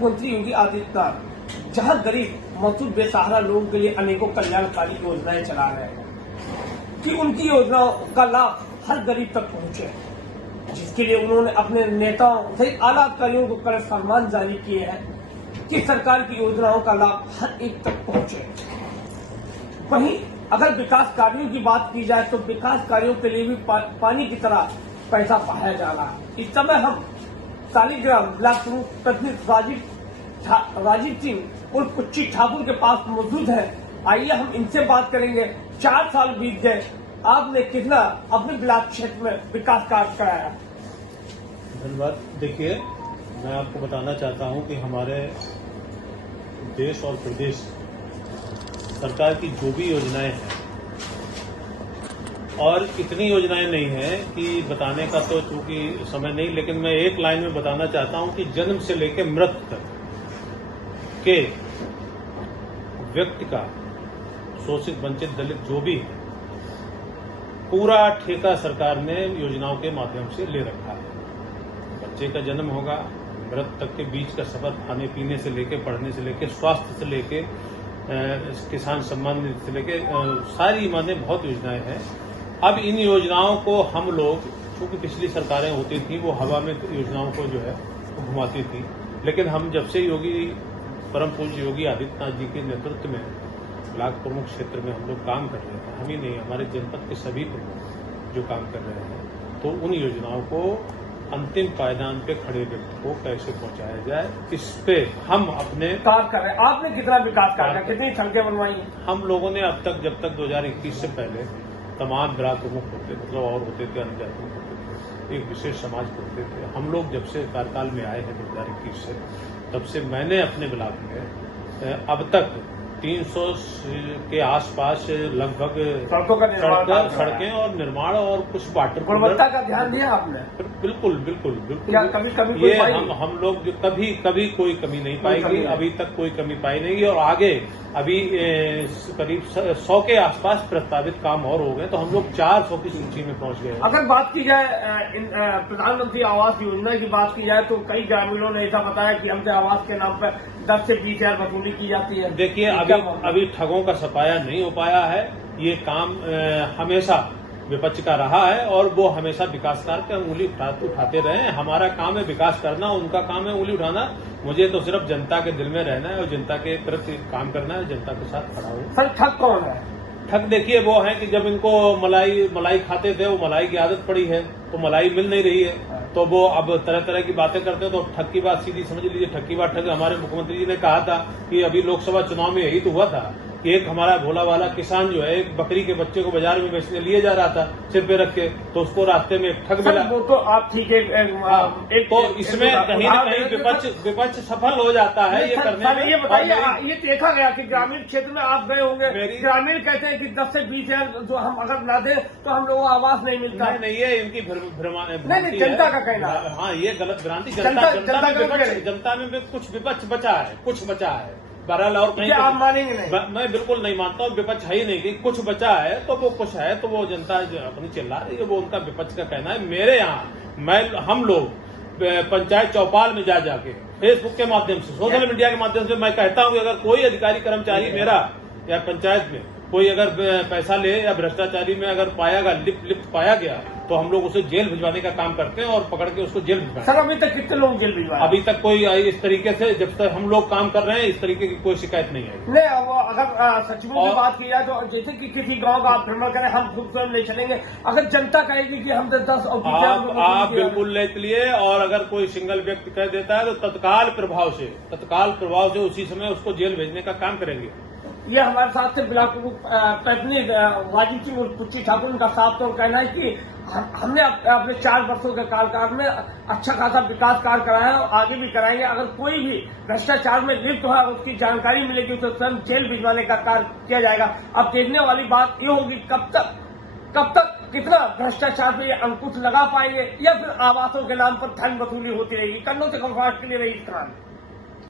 मुख्यमंत्री योगी आदित्यनाथ जहां गरीब मजदूर बेसहारा लोगों के लिए अनेकों कल्याणकारी योजनाएं चला रहे हैं कि उनकी योजनाओं का लाभ हर गरीब तक पहुंचे, जिसके लिए उन्होंने अपने नेताओं सहित आला अधिकारियों को कड़े फरमान जारी किए हैं कि सरकार की योजनाओं का लाभ हर एक तक पहुंचे। वहीं अगर विकास कार्यों की बात की जाए तो विकास कार्यों के लिए भी पानी की तरह पैसा बहाया जा रहा है। इस समय हम सालिग्राम ब्लॉक प्रमुख प्रतिनिधि राजीव सिंह उर्फ कुच्ची ठाकुर के पास मौजूद है। आइए हम इनसे बात करेंगे। 4 साल बीत गए, आपने कितना अपने ब्लॉक क्षेत्र में विकास कार्य कराया? धन्यवाद। देखिए, मैं आपको बताना चाहता हूं कि हमारे देश और प्रदेश सरकार की जो भी योजनाएं हैं, और इतनी योजनाएं नहीं है कि बताने का तो चूंकि समय नहीं, लेकिन मैं एक लाइन में बताना चाहता हूं कि जन्म से लेकर मृत्यु तक के व्यक्ति का, शोषित वंचित दलित जो भी है, पूरा ठेका सरकार ने योजनाओं के माध्यम से ले रखा है। बच्चे का जन्म होगा, मृत्यु तक के बीच का सफर, खाने पीने से लेके, पढ़ने से लेके, स्वास्थ्य से लेके, किसान सम्मान निधि से लेके, सारी माने बहुत योजनाएं हैं। अब इन योजनाओं को हम लोग, चूंकि पिछली सरकारें होती थी वो हवा में योजनाओं को जो है घुमाती थी, लेकिन हम जब से परम पूज्य योगी आदित्यनाथ जी के नेतृत्व में ब्लॉक प्रमुख क्षेत्र में हम लोग काम कर रहे हैं, हम ही नहीं, हमारे जनपद के सभी प्रमुख जो काम कर रहे हैं, तो उन योजनाओं को अंतिम पायदान पे खड़े व्यक्ति को कैसे पहुंचाया जाए, इस पे हम अपने कार्य कर रहे हैं। आपने कितना विकास कार्य, कितनी सड़कें बनवाई? हम लोगों ने अब तक, जब तक 2021 से पहले तमाम ब्लॉक प्रमुख होते, मतलब और होते थे, अन्य जातियों होते थे, एक विशेष समाज के होते थे। हम लोग जब से कार्यकाल में आए हैं 2021 से, तब से मैंने अपने ब्लॉक में अब तक 300 के आसपास लगभग सड़कें और निर्माण और कुछ वाटर, गुणवत्ता का ध्यान दिया आपने? बिल्कुल बिल्कुल बिल्कुल। क्या कभी ये हम लोग जो कभी कोई कमी नहीं पाएगी, अभी तक कोई कमी पाई नहीं, और आगे अभी करीब 100 के आसपास प्रस्तावित काम और हो गए, तो हम लोग 400 की सूची में पहुंच गए। अगर बात की जाए प्रधानमंत्री आवास योजना की बात की जाए तो कई ग्रामीणों ने ऐसा बताया कि हमसे आवास के नाम पर 10 से 20 हजार वसूली की जाती है। देखिए, अभी ठगों का सफाया नहीं हो पाया है। ये काम हमेशा विपक्ष का रहा है और वो हमेशा विकास कार्य पे उंगली उठाते रहे हैं। हमारा काम है विकास करना, उनका काम है उंगली उठाना। मुझे तो सिर्फ जनता के दिल में रहना है और जनता के प्रति काम करना है, जनता के साथ खड़ा हो। सर, ठग कौन है? ठग देखिए वो है कि जब इनको मलाई खाते थे, वो मलाई की आदत पड़ी है, तो मलाई मिल नहीं रही है, तो वो अब तरह तरह की बातें करते हैं। तो ठग की बात सीधी समझ लीजिए, ठग की बात ठग। हमारे मुख्यमंत्री जी ने कहा था कि अभी लोकसभा चुनाव में यही तो हुआ था कि एक हमारा भोला वाला किसान जो है, एक बकरी के बच्चे को बाजार में बेचने लिए जा रहा था सिर पे रख के, तो उसको रास्ते में ठग मिला। वो तो आप ठीक है, तो इसमें कहीं न कहीं विपक्ष सफल हो जाता है ये करने में। ये बताइए, ये देखा गया कि ग्रामीण क्षेत्र में आप गए होंगे, ग्रामीण कहते हैं कि 10 से 20 हजार जो हम अगर ना दे तो हम लोगों को आवास नहीं मिलता। नहीं, ये इनकी नहीं, जनता का कहना। हाँ, ये गलत भ्रांति। जनता में कुछ विपक्ष बचा है, कुछ बचा है बहरहाल, और कहीं आप मानेंगे नहीं? मैं बिल्कुल नहीं मानता हूँ, विपक्ष है ही नहीं कि कुछ बचा है, तो वो कुछ है, तो वो जनता अपनी चिल्ला रही है, वो उनका विपक्ष का कहना है। मेरे यहाँ हम लोग पंचायत चौपाल में जाके फेसबुक के माध्यम से, सोशल मीडिया के माध्यम से मैं कहता हूँ कि अगर कोई अधिकारी कर्मचारी मेरा या पंचायत में कोई अगर पैसा ले या भ्रष्टाचारी में अगर लिप्त पाया गया, तो हम लोग उसे जेल भिजवाने का काम करते हैं और पकड़ के उसको जेल भिजवाएं। सर, अभी तक कितने लोग जेल भिजवाए? अभी तक कोई इस तरीके से, जब तक हम लोग काम कर रहे हैं, इस तरीके की कोई शिकायत नहीं आई। नहीं, अगर सचिवों की बात की जाए तो जैसे कि किसी गांव का आप भ्रमण करें, हम खुद स्वयं नहीं चलेंगे, अगर जनता कहेगी कि हम 10 और 20 आप बिल्कुल ले चलिए, और अगर कोई सिंगल व्यक्ति कह देता है तो तत्काल प्रभाव से उसी समय उसको जेल भेजने का काम करेंगे। ये हमारे साथ से ब्लॉक प्रतिनिधि राजीव सिंह और कुच्ची ठाकुर, उनका साफ तौर कहना है कि हमने अपने 4 वर्षों के कार्यकाल में अच्छा खासा विकास कार्य कराया और आगे भी कराएंगे। अगर कोई भी भ्रष्टाचार में लिप्त हुआ, उसकी जानकारी मिलेगी तो स्वयं जेल भिजवाने का कार्य किया जाएगा। अब देखने वाली बात ये होगी कब तक कितना भ्रष्टाचार पे ये अंकुश लगा पाएंगे, या फिर आवासों के नाम पर धन वसूली होती रहेगी। कन्नौज से खबरदार के लिए रही।